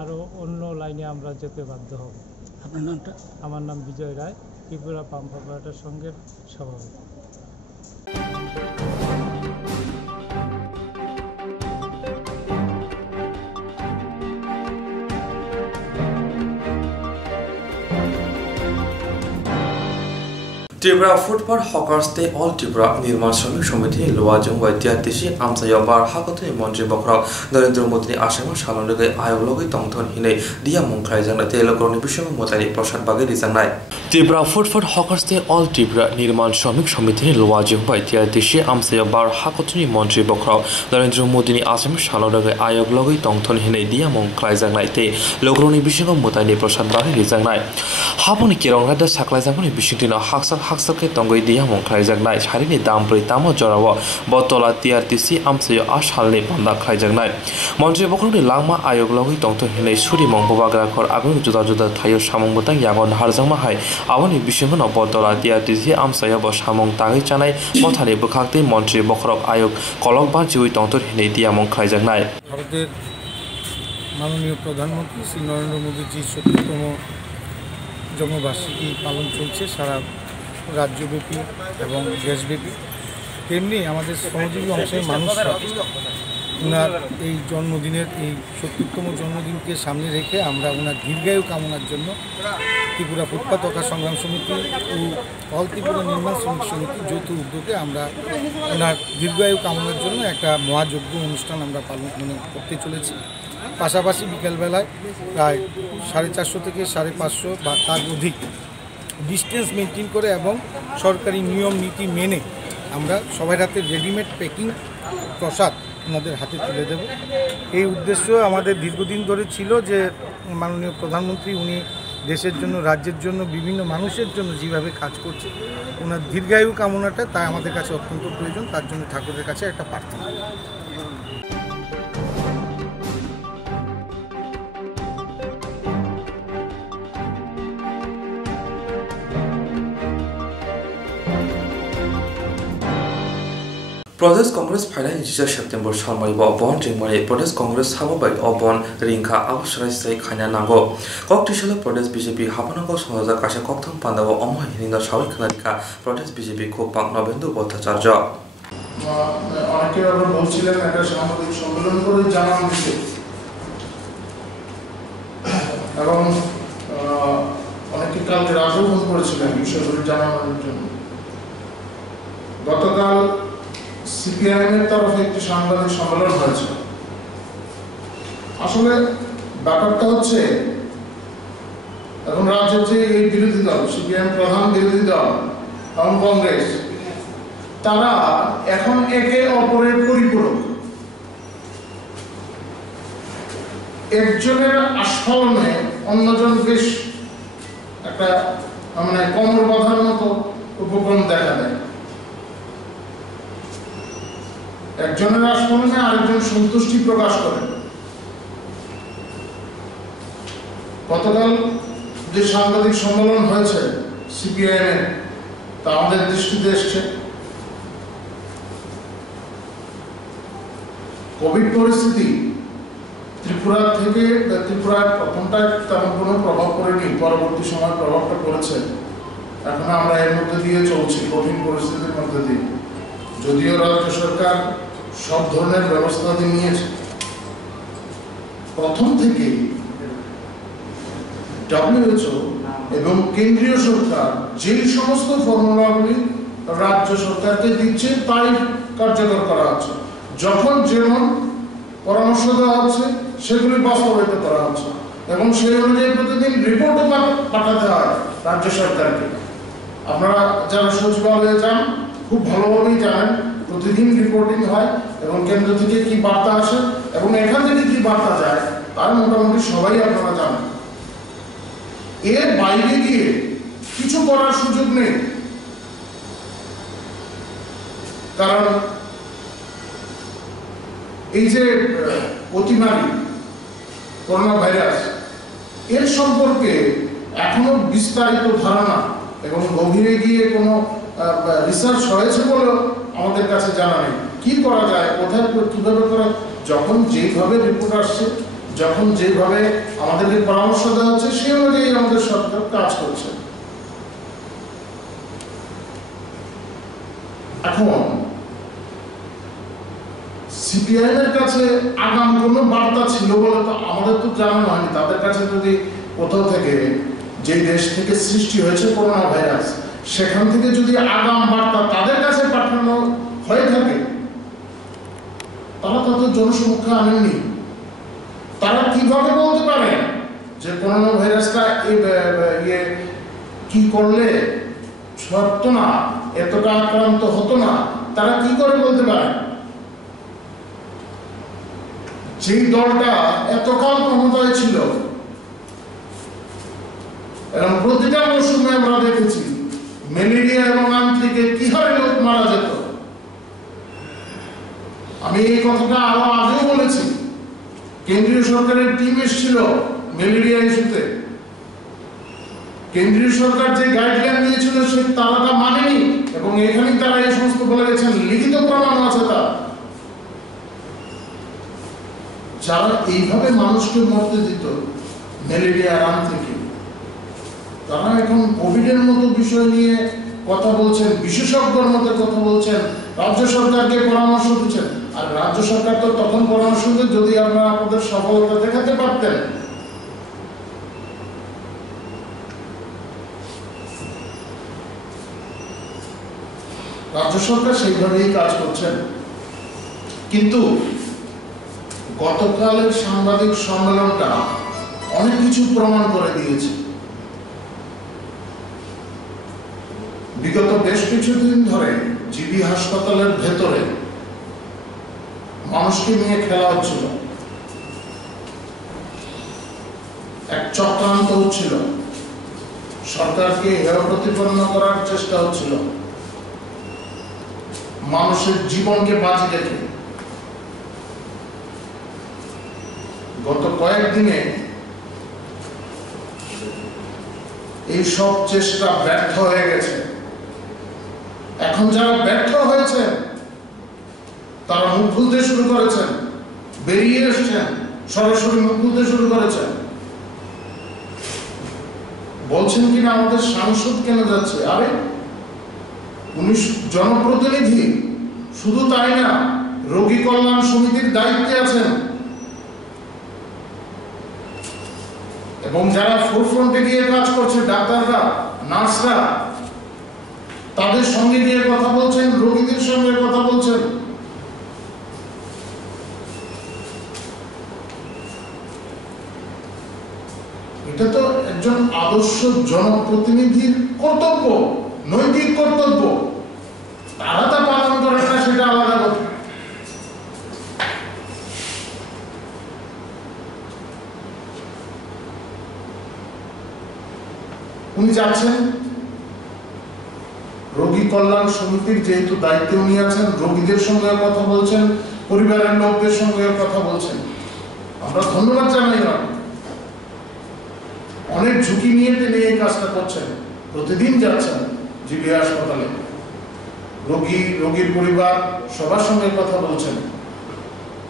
আরও অন্য লাইনে আমরা যেতে বাধ্য হব। আপনার নামটা? আমার নাম বিজয় রায়, ত্রিপুরা পাম্প অপারেটর সংঘের সভাপতি। ত্রিপুরা ফুটপাথ হকার্স ডে অল ত্রিপুরা নির্মাণ শ্রমিক সমিতি লোয়াজং ওয়াইটিআরটিসি আমসাইবার হাকতনি মন্ত্রী বক্র নরেন্দ্র মোদী আসাম সালনগে আয়োগলগৈ তংথন হিনে দিয়া মুংখ্রাই জানা তেলকরনি বিষয় মতানি প্রসাদ বাগে রিজাংনাই ত্রিপুরা ফুটপাথ হকার্স ডে অল ত্রিপুরা নির্মাণ শ্রমিক সমিতি লোয়াজং ওয়াইটিআরটিসি আমসাইবার হাকতনি মন্ত্রী বক্র নরেন্দ্র মোদী আসাম সালনগে আয়োগলগৈ তংথন হিনে দিয়া মুংখ্রাই জাংনাই তে লগরনি বিষয় মতানি প্রসাদ বাগে রিজাংনাই হাবনি কেরং রাদা সাকলাই জাংনি বিষয়টিনা হাকসাকে তঙ্গই দিয়া মুংখ্রাই জাংনাই সারিনি দামপ্রই তামো জরাও বতলা টিআরটিসি আমসাইও আসালনি পান্দা খাই জাংনাই মন্ত্রী বক্রনি লাংমা আয়োগলগৈ তংথন হিনে সুরি মংববাগ্রাখর আগুন জুদা জুদা থাইও সামংবতাং ইয়াগন হারজাংমা হাই আবনি বিশ্বগণ বতলা টিআরটিসি আমসাইও ব সামং তাগৈ চানাই মথানি বখাকতে মন্ত্রী বক্রক আয়োগ কলকবা জিউই তংথন হিনে দিয়া মুংখ্রাই জাংনাই ভারতের মাননীয় প্রধানমন্ত্রী শ্রী নরেন্দ্র মোদীজির 70তম জন্মবার্ষিকী পালন চলছে সারা রাজ্যব্যাপী এবং দেশব্যাপী। তেমনি আমাদের শ্রমজীবী অংশের মানুষরা ওনার এই জন্মদিনের এই 70তম জন্মদিনকে সামনে রেখে আমরা ওনার দীর্ঘায়ু কামনার জন্য ত্রিপুরা ফুটপাথ হকার সংগ্রাম সমিতি ও অল ত্রিপুরা নির্মাণ শ্রমিক সমিতি যৌথ উদ্যোগে আমরা ওনার দীর্ঘায়ু কামনার জন্য একটা মহাযজ্ঞ অনুষ্ঠান আমরা পালন করতে চলেছি। পাশাপাশি বিকেলবেলায় প্রায় 450 থেকে 550 বা তার অধিক ডিস্টেন্স মেনটেন করে এবং সরকারি নিয়ম নীতি মেনে আমরা সবার হাতে রেডিমেড প্যাকিং প্রসাদ ওনাদের হাতে তুলে দেব। এই উদ্দেশ্য আমাদের দীর্ঘদিন ধরে ছিল যে মাননীয় প্রধানমন্ত্রী উনি দেশের জন্য, রাজ্যের জন্য, বিভিন্ন মানুষের জন্য যেভাবে কাজ করছে ওনার দীর্ঘায়ু কামনাটা তাই আমাদের কাছে অত্যন্ত প্রয়োজন। তার জন্য ঠাকুরের কাছে একটা প্রার্থনা। प्रदेश कांग्रेस फाइनाल 2 सेप्टेम्बर सालमारि अबन रिंगमारि प्रदेश कांग्रेस हाबाबाय अबन रिंखा आवश्राय साइ खाना नांगौ कक्तिसाल प्रदेश बीजेपी हाबनांगौ संजा काशा कक्थां पान्दाव अमय हिनिंदा सावि खानारिका प्रदेश बीजेपी को पाक नवेंद्र भट्टाचार्य অনেকে আবার বলছিলেন একটা সাংবাদিক সম্মেলন করে জানান দিতে এবং অনেকে কালকে রাতেও ফোন করেছিলেন বিষয়গুলি জানানোর জন্য। গতকাল সিপিআইএমের তরফে একটি সাংবাদিক সম্মেলন হয়েছে। আসলে ব্যাপারটা হচ্ছে এখন রাজ্যের যে এই বিরোধী দল সিপিআইএম প্রধান বিরোধী দল এবং কংগ্রেস তারা এখন একে অপরের পরিপূরক। একজনের আস্ফালনে অন্যজন বেশ একটা মানে কোমর বাঁধার মতো উপক্রম দেখা দেয়। একজনের আস্ফালনে আরেকজন সন্তুষ্টি প্রকাশ করেন। গতকাল যে সাংবাদিক সম্মেলন হয়েছে সিপিআইএম তা আমাদের দৃষ্টিতে এসছে। কোভিড পরিস্থিতি ত্রিপুরার প্রথমটায় তেমন কোনো প্রভাব পড়েনি, পরবর্তী সময় প্রভাবটা পড়েছে। এখন আমরা এর মধ্যে দিয়ে চলছি, কঠিন পরিস্থিতির মধ্যে দিয়ে। যদিও রাজ্য সরকার সব ধরনের ব্যবস্থা নিয়েছে, প্রথম থেকেই WHO এবং কেন্দ্রীয় সরকার যেই সমস্ত ফর্মুলাগুলি রাজ্য সরকারকে দিচ্ছে তাই কার্যকর করা হচ্ছে। যখন যেমন পরামর্শ দেওয়া হচ্ছে সেগুলি বাস্তবায়িত করা হচ্ছে এবং সেই অনুযায়ী প্রতিদিন রিপোর্টও পাঠাতে হয় রাজ্য সরকারকে। আপনারা যারা সচিবালয়ে যান খুব ভালোভাবেই জানেন, প্রতিদিন রিপোর্টিং হয় এবং কেন্দ্র থেকে কি বার্তা আসে এবং এখান থেকে কি বার্তা যায় তার মোটামুটি সবাই আপনারা জানেন। এর বাইরে গিয়ে কিছু করার সুযোগ নেই, কারণ এই যে অতিমারী করোনা ভাইরাস এর সম্পর্কে এখনো বিস্তারিত ধারণা এবং গভীরে গিয়ে কোনো রিসার্চ হয়েছে বলে আমাদের কাছে জানা নেই। কি করা যায়, কোথায় কিভাবে করা, যখন যেভাবে রিপোর্ট আসছে, যখন যেভাবে আমাদেরকে পরামর্শ দেওয়া হচ্ছে সেই অনুযায়ী আমাদের সরকার কাজ করছে। এখন সিপিআইএম এর কাছে আগাম কোনো বার্তা ছিল বলে তো আমাদের তো জানানো হয়নি। তাদের কাছে যদি কোথাও থেকে, যে দেশ থেকে সৃষ্টি হয়েছে করোনা ভাইরাস, সেখান থেকে যদি আগাম বার্তা তাদের কাছে পাঠানো হয়ে থাকে, তারা তো জনসমক্ষে আনেননি। তারা কিভাবে বলতে পারে যে করোনা ভাইরাসটা কি করলে সত্য না, এতটা আক্রান্ত হতো না, তারা কি করে বলতে পারে? যেই দলটা এতকাল ক্ষমতায় ছিল এবং প্রতিটা মৌসুমে আমরা দেখেছি ম্যালেরিয়া এবং আন্ত্রিকে কি হারে লোক মারা যেত। আমি এই কথাটা আরো আগেও বলেছি, কেন্দ্রীয় সরকারের টিম এসেছিল ম্যালেরিয়া ইস্যুতে, কেন্দ্রীয় সরকার যে গাইডলাইন দিয়েছিল সে তারা তা মানেনি এবং এখানে তারা এই সমস্ত বলে গেছেন, লিখিত প্রমাণ আছে তা। যারা এইভাবে মানুষকে মরতে দিত ম্যালেরিয়া আর আন্ত্রিকে, তারা এখন কোভিডের মতো বিষয় নিয়ে কথা বলছেন, বিশেষজ্ঞর মতো কথা বলছেন, রাজ্য সরকারকে পরামর্শ দিচ্ছেন। আর রাজ্য সরকার তো তখন পরামর্শ দিত যদি আপনারা আপনাদের সফলতা দেখাতে পারতেন। রাজ্য সরকার সেইভাবেই কাজ করছেন। কিন্তু গতকালের সাংবাদিক সম্মেলনটা অনেক কিছু প্রমাণ করে দিয়েছে। বিগত বেশ কিছুদিন ধরে জিবি হাসপাতালের ভেতরে মানুষকে নিয়ে খেলা হচ্ছিল, এক চক্রান্ত হচ্ছিল, সরকারকে হেয় প্রতিপন্ন করার চেষ্টা হচ্ছিল মানুষের জীবনকে বাঁচি রেখে। গত কয়েকদিনে এই সব চেষ্টা ব্যর্থ হয়ে গেছে। এখন যারা ব্যর্থ হয়েছে তারা মুখ খুলতে শুরু করেছেন, বেরিয়ে এসছেন, সরাসরি মুখ খুলতে শুরু করেছেন। বলছেন কিনা আমাদের সাংসদ কেন যাচ্ছে? আরে উনি জনপ্রতিনিধি, শুধু তাই না, রোগী কল্যাণ সমিতির দায়িত্বে আছেন এবং যারা ফোরফ্রন্টে গিয়ে কাজ করছে, ডাক্তাররা, নার্সরা, তাদের সঙ্গে গিয়ে কথা বলছেন, রোগীদের সঙ্গে কথা বলছেন। এটা তো একজন আদর্শ জনপ্রতিনিধির কর্তব্য, নৈতিক কর্তব্য। তারা তা পালন করে না, সেটা আলাদা কথা। উনি যাচ্ছেন রোগী কল্যাণ সমিতির যেহেতু দায়িত্ব উনি আছেন, রোগীদের সঙ্গে কথা বলছেন, পরিবারের লোকদের সঙ্গে কথা বলছেন। আমরা ধন্যবাদ জানাই ওনাকে। অনেক ঝুঁকি নিয়ে তিনি এই কাজটা করছেন, প্রতিদিন যাচ্ছেন জিবি হাসপাতালে, রোগীর পরিবার সবার সঙ্গে কথা বলছেন।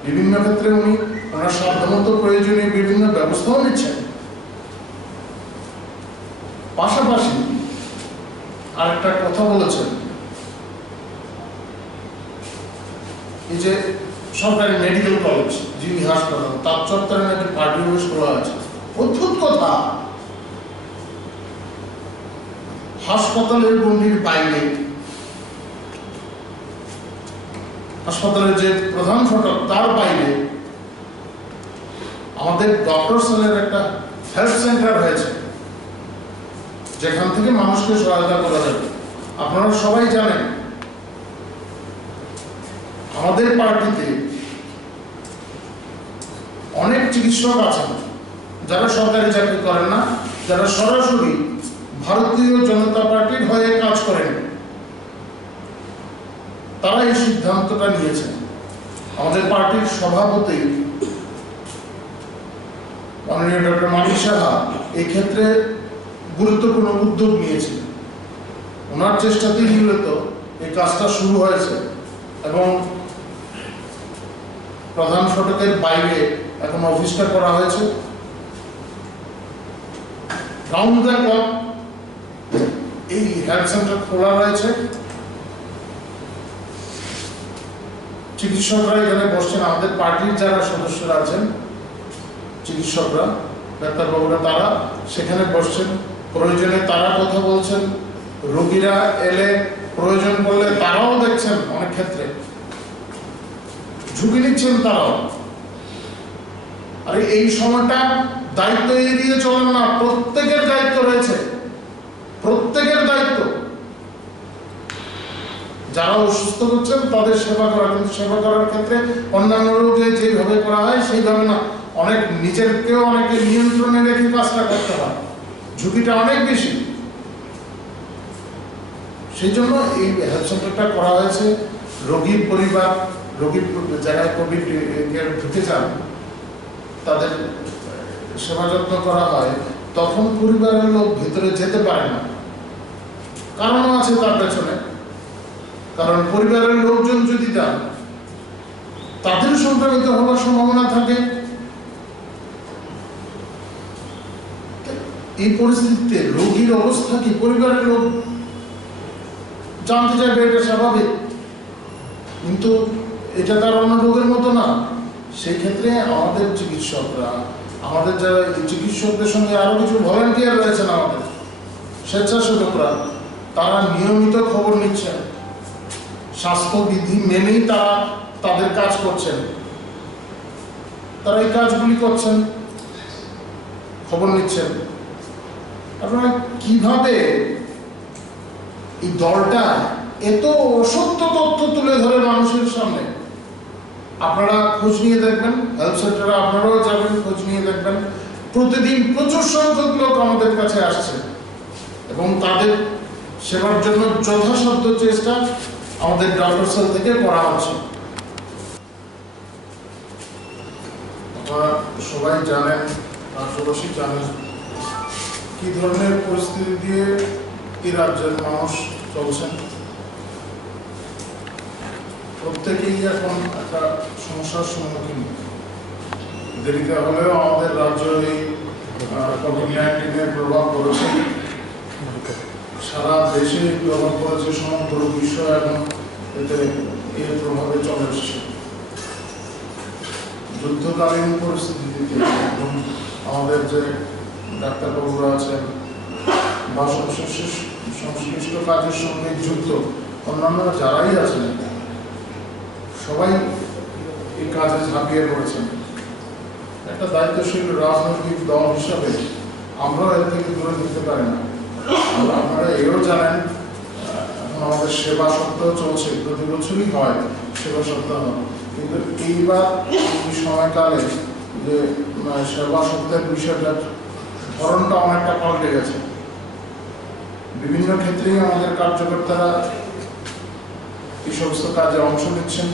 বিভিন্ন ক্ষেত্রে উনি ওনার সাধ্যমতো প্রয়োজনীয় বিভিন্ন ব্যবস্থাও নিচ্ছেন। পাশাপাশি আরেকটা কথা বলেছেন, এই যে সরকারি মেডিকেল কলেজ জিবি হাসপাতাল তার চত্বরে নাকি পার্টি অফিস খোলা আছে। অদ্ভুত কথা, হাসপাতালের গণ্ডির বাইরে, হাসপাতালের যে প্রধান ফটক তার বাইরে আমাদের ডক্টর সেলের একটা হেলথ সেন্টার হয়েছে, যেখান থেকে মানুষকে সহায়তা করা যাবে। আপনারা সবাই জানেন আমাদের পার্টিতে অনেক চিকিৎসক আছেন যারা সরকারি চাকরি করেন না, যারা সরাসরি ভারতীয় জনতা পার্টির হয়ে কাজ করেন। তারা এই সিদ্ধান্তটা নিয়েছেন। আমাদের পার্টির সভাপতি মাননীয় ডক্টর মানিক সাহা এই ক্ষেত্রে গুরুত্বপূর্ণ উদ্যোগ নিয়েছেন। ওনার চেষ্টাতেই মূলত এই কাজটা শুরু হয়েছে এবং প্রধান ফটকের বাইরে এখন অফিসটা করা হয়েছে। রাউন্ড দ্য ক্লক এই হেলথ সেন্টার খোলা রয়েছে। চিকিৎসকরা এখানে বসছেন, আমাদের পার্টির যারা সদস্যরা আছেন চিকিৎসকরা, ডাক্তারবাবুরা, তারা সেখানে বসছেন। প্রয়োজনে তারা কথা বলছেন, রোগীরা এলে প্রয়োজন পড়লে তারাও দেখছেন, অনেক ক্ষেত্রে ঝুঁকি নিচ্ছেন তারাও। আর এই সময়টা দায়িত্ব এড়িয়ে চলেন না, প্রত্যেকের দায়িত্ব রয়েছে, প্রত্যেকের দায়িত্ব। যারা অসুস্থ হচ্ছেন তাদের সেবা করা, কিন্তু সেবা করার ক্ষেত্রে অন্যান্য রোগে যেভাবে করা হয় সেইভাবে না, অনেক নিজেরকেও অনেকে নিয়ন্ত্রণে রেখে কাজটা করতে হয়, ঝুঁকিটা অনেক বেশি। সেই জন্য এই হেলথ সেন্টারটা করা হয়েছে। রোগীর পরিবার, রোগীর যারা কোভিড ঢুকে যান তাদের সেবা যত্ন করা হয়, তখন পরিবারের লোক ভিতরে যেতে পারে না। কারণও আছে তার পেছনে, কারণ পরিবারের লোকজন যদি যান তাদের সংক্রমিত হওয়ার সম্ভাবনা থাকে। এই পরিস্থিতিতে রোগীর অবস্থা কি পরিবারের লোক জানতে চাইবে, এটা স্বাভাবিক, কিন্তু এটা তার অন্য রোগের মতো না। সেই ক্ষেত্রে আমাদের চিকিৎসকরা, আমাদের যারা চিকিৎসকদের সঙ্গে আরো কিছু ভলান্টিয়ার রয়েছেন, আমাদের স্বেচ্ছাসেবকরা, তারা নিয়মিত খবর নিচ্ছেন, স্বাস্থ্যবিধি মেনেই তারা তাদের কাজ করছেন। তারা এই কাজগুলি করছেন, খবর নিচ্ছেন। আপনারা কিভাবে এই দলটা এত অসত্য তথ্য তুলে ধরে মানুষের সামনে? আপনারা খোঁজ নিয়ে দেখবেন, হেলথ সেন্টারে আপনারাও যাবেন, খোঁজ নিয়ে দেখবেন। প্রতিদিন প্রচুর সংখ্যক লোক আমাদের কাছে আসছে এবং তাদের সেবার জন্য যথাসাধ্য চেষ্টা আমাদের ডক্টর সেল থেকে করা হচ্ছে। আপনারা সবাই জানেন, রাজ্যবাসী জানেন কি ধরনের পরিস্থিতি দিয়ে এই রাজ্যের মানুষ চলছেন। প্রত্যেকেই এখন একটা সমস্যার সম্মুখীন। দেরিতে হলেও আমাদের রাজ্য এই কোভিড-19 প্রভাব পড়েছে, সারা দেশে প্রভাব পড়েছে, সমগ্র বিশ্ব এখন এতে এর প্রভাবে চলে এসছে। যুদ্ধকালীন পরিস্থিতিতে আমাদের যে ডাক্তারবাবুরা আছেন বা সংশ্লিষ্ট কাজের সঙ্গে যুক্ত অন্যান্য যারাই আছেন, সবাই এই কাজে ঝাঁপিয়ে পড়েছেন। একটা দায়িত্বশীল রাজনৈতিক দল হিসাবে আমরা এর থেকে দূরে থাকতে পারি না। আপনারা এও জানেন, এখন আমাদের সেবা সপ্তাহ চলছে, প্রতি বছরই হয় সেবা সপ্তাহ, কিন্তু এইবার এই সময়কালে যে সেবা সপ্তাহের বিষয়টার ধরনটা অনেকটা পাল্টে গেছে। বিভিন্ন ক্ষেত্রেই আমাদের কার্যকর্তারা এই সমস্ত কাজে অংশ নিচ্ছেন।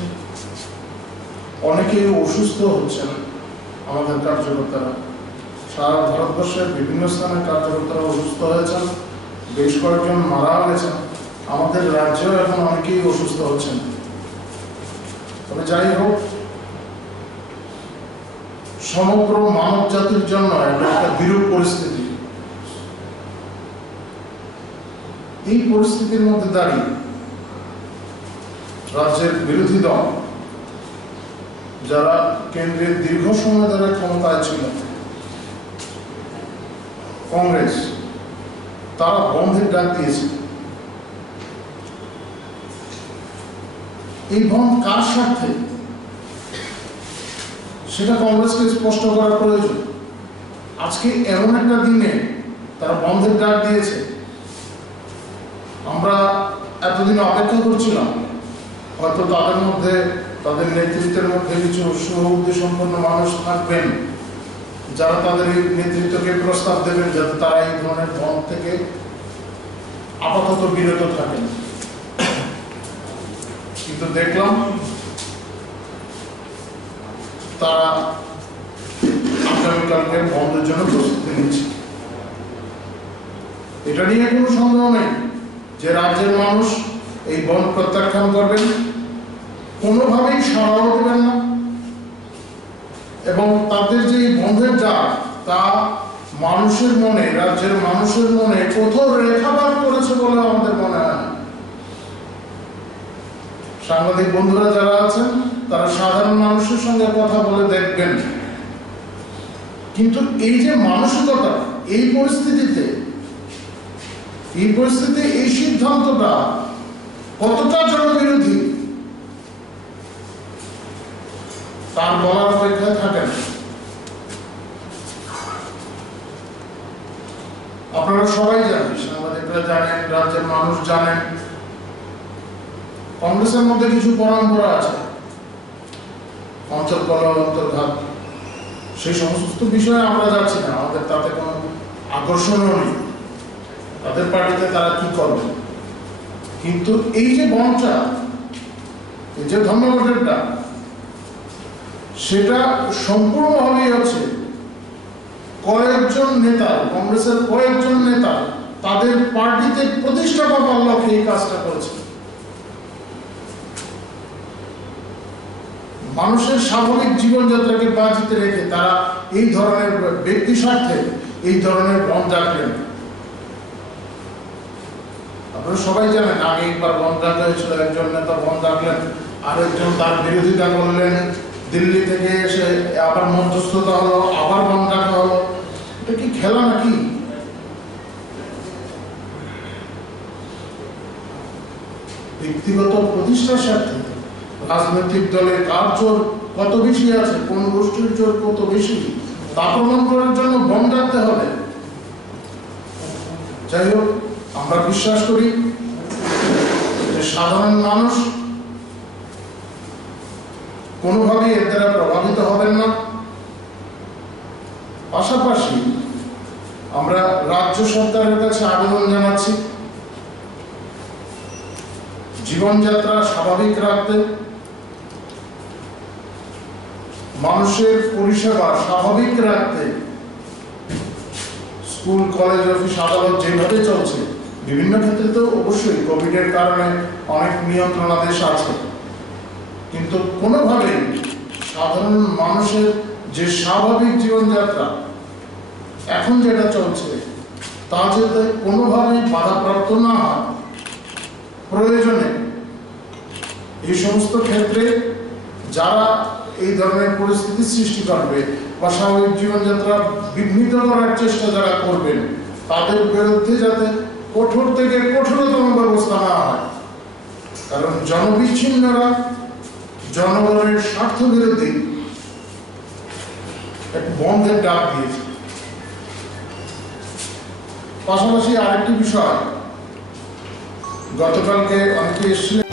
অনেকেই অসুস্থ হচ্ছেন আমাদের কার্যকর্তারা। সারা ভারতবর্ষের বিভিন্ন স্থানে কার্যকর্তারা অসুস্থ হয়েছেন, বেশ কয়েকজন মারা গেছেন। আমাদের রাজ্যেও এখন অনেকেই অসুস্থ হচ্ছেন। তবে যাই হোক, সমগ্র মানব জাতির জন্য একটা বিরূপ পরিস্থিতি। এই পরিস্থিতির মধ্যে দাঁড়িয়ে রাজ্যের বিরোধী দল যারা কেন্দ্রের দীর্ঘ সময় ধরে ক্ষমতায় ছিল, কংগ্রেস, তারা বন্ধের ডাক দিয়েছে। এই বন্ধ কার স্বার্থে সেটা কংগ্রেসকে স্পষ্ট করা প্রয়োজন। আজকে এমন একটা দিনে তারা বন্ধের ডাক দিয়েছে, আমরা এতদিন অপেক্ষা করছিলাম হয়তো তাদের মধ্যে, তাদের নেতৃত্বের মধ্যে কিছু সুবুদ্ধি সম্পন্ন মানুষ থাকবেন যারা তাদের এই নেতৃত্বকে প্রস্তাব দেবেন যাতে তারা এই ধরনের বন্ধ থেকে আপাতত বিরত থাকেন। কিন্তু দেখলাম তারা আগামীকালকে বন্ধের জন্য প্রস্তুতি নিচ্ছে। এটা নিয়ে কোনো সন্দেহ নেই যে রাজ্যের মানুষ এই বন্ধ প্রত্যাখ্যান করবেন, কোনোভাবেই সাড়াও দেবেন না, এবং তাদের যে বন্ধের ডাক তা মানুষের মনে, রাজ্যের মানুষের মনে কোথাও রেখাপাত করেছে বলে আমাদের মনে হয় না। সাংবাদিক বন্ধুরা যারা আছেন তারা সাধারণ মানুষের সঙ্গে কথা বলে দেখবেন, কিন্তু এই যে মানসিকতা, এই পরিস্থিতিতে এই সিদ্ধান্তটা কতটা জনবিরোধী তার বলার অপেক্ষা থাকে না। আপনারা সবাই জানেন, সাংবাদিকরা জানেন, রাজ্যের মানুষ জানেন, কংগ্রেসের মধ্যে কিছু পরম্পরা আছে, অন্তর্কলহ, অন্তর্ঘাত, সেই সমস্ত বিষয়ে আমরা যাচ্ছি না, আমাদের তাতে কোনো আকর্ষণও নেই, তাদের পার্টিতে তারা কি করবে। কিন্তু এই যে বনটা, এই যে ধর্মঘটেরটা, সেটা সম্পূর্ণভাবেই হচ্ছে কয়েকজন নেতা, কংগ্রেসের কয়েকজন নেতা তাদের পার্টিতে প্রতিষ্ঠা পাওয়ার লক্ষ্যে এই কাজটা করেছে। মানুষের স্বাভাবিক জীবনযাত্রাকে বাজিতে রেখে তারা এই ধরনের ব্যক্তি স্বার্থে এই ধরনের বন্ধ ডাকলেন। আপনারা সবাই জানেন, আগে একবার বন্ধ ডাকা হয়েছিল, একজন নেতা বন্ধ ডাকলেন, আরেকজন তার বিরোধিতা করলেন, দিল্লি থেকে এসে আবার মধ্যস্থতা হলো, আবার বন্ধ ডাকা হলো। এটা কি খেলা নাকি? ব্যক্তিগত প্রতিষ্ঠার স্বার্থে রাজনৈতিক দলের কার জোর কত বেশি আছে, কোন গোষ্ঠীর জোর কত বেশি, তা প্রমাণ করার জন্য বন্ধ রাখতে হবে। যাই হোক, আমরা বিশ্বাস করি যে সাধারণ মানুষ কোনোভাবেই এর দ্বারা প্রভাবিত হবেন না। পাশাপাশি আমরা রাজ্য সরকারের কাছে আবেদন জানাচ্ছি জীবনযাত্রা স্বাভাবিক রাখতে, মানুষের পরিষেবা স্বাভাবিক রাখতে, স্কুল, কলেজ, অফিস, আদালত যেভাবে চলছে, বিভিন্ন ক্ষেত্রে তো অবশ্যই কোভিডের কারণে অনেক নিয়ন্ত্রণাদেশ আছে, কিন্তু কোনোভাবেই সাধারণ মানুষের যে স্বাভাবিক জীবনযাত্রা এখন যেটা চলছে তা যাতে কোনোভাবেই বাধাপ্রাপ্ত না হয়। প্রয়োজনে এই সমস্ত ক্ষেত্রে যারা এই ধরনের পরিস্থিতি সৃষ্টি করবে বা স্বাভাবিক জীবনযাত্রা বিঘ্নিত করার চেষ্টা যারা করবেন, তাদের বিরুদ্ধে যাতে কঠোর থেকে কঠোরতম ব্যবস্থা নেওয়া হয়। কারণ জনবিচ্ছিন্নরা জনগণের স্বার্থ বিরোধী এক বন্ধের ডাক দিয়েছে। পাশাপাশি আরেকটি বিষয়, গতকালকে অনেকে এসেছিলেন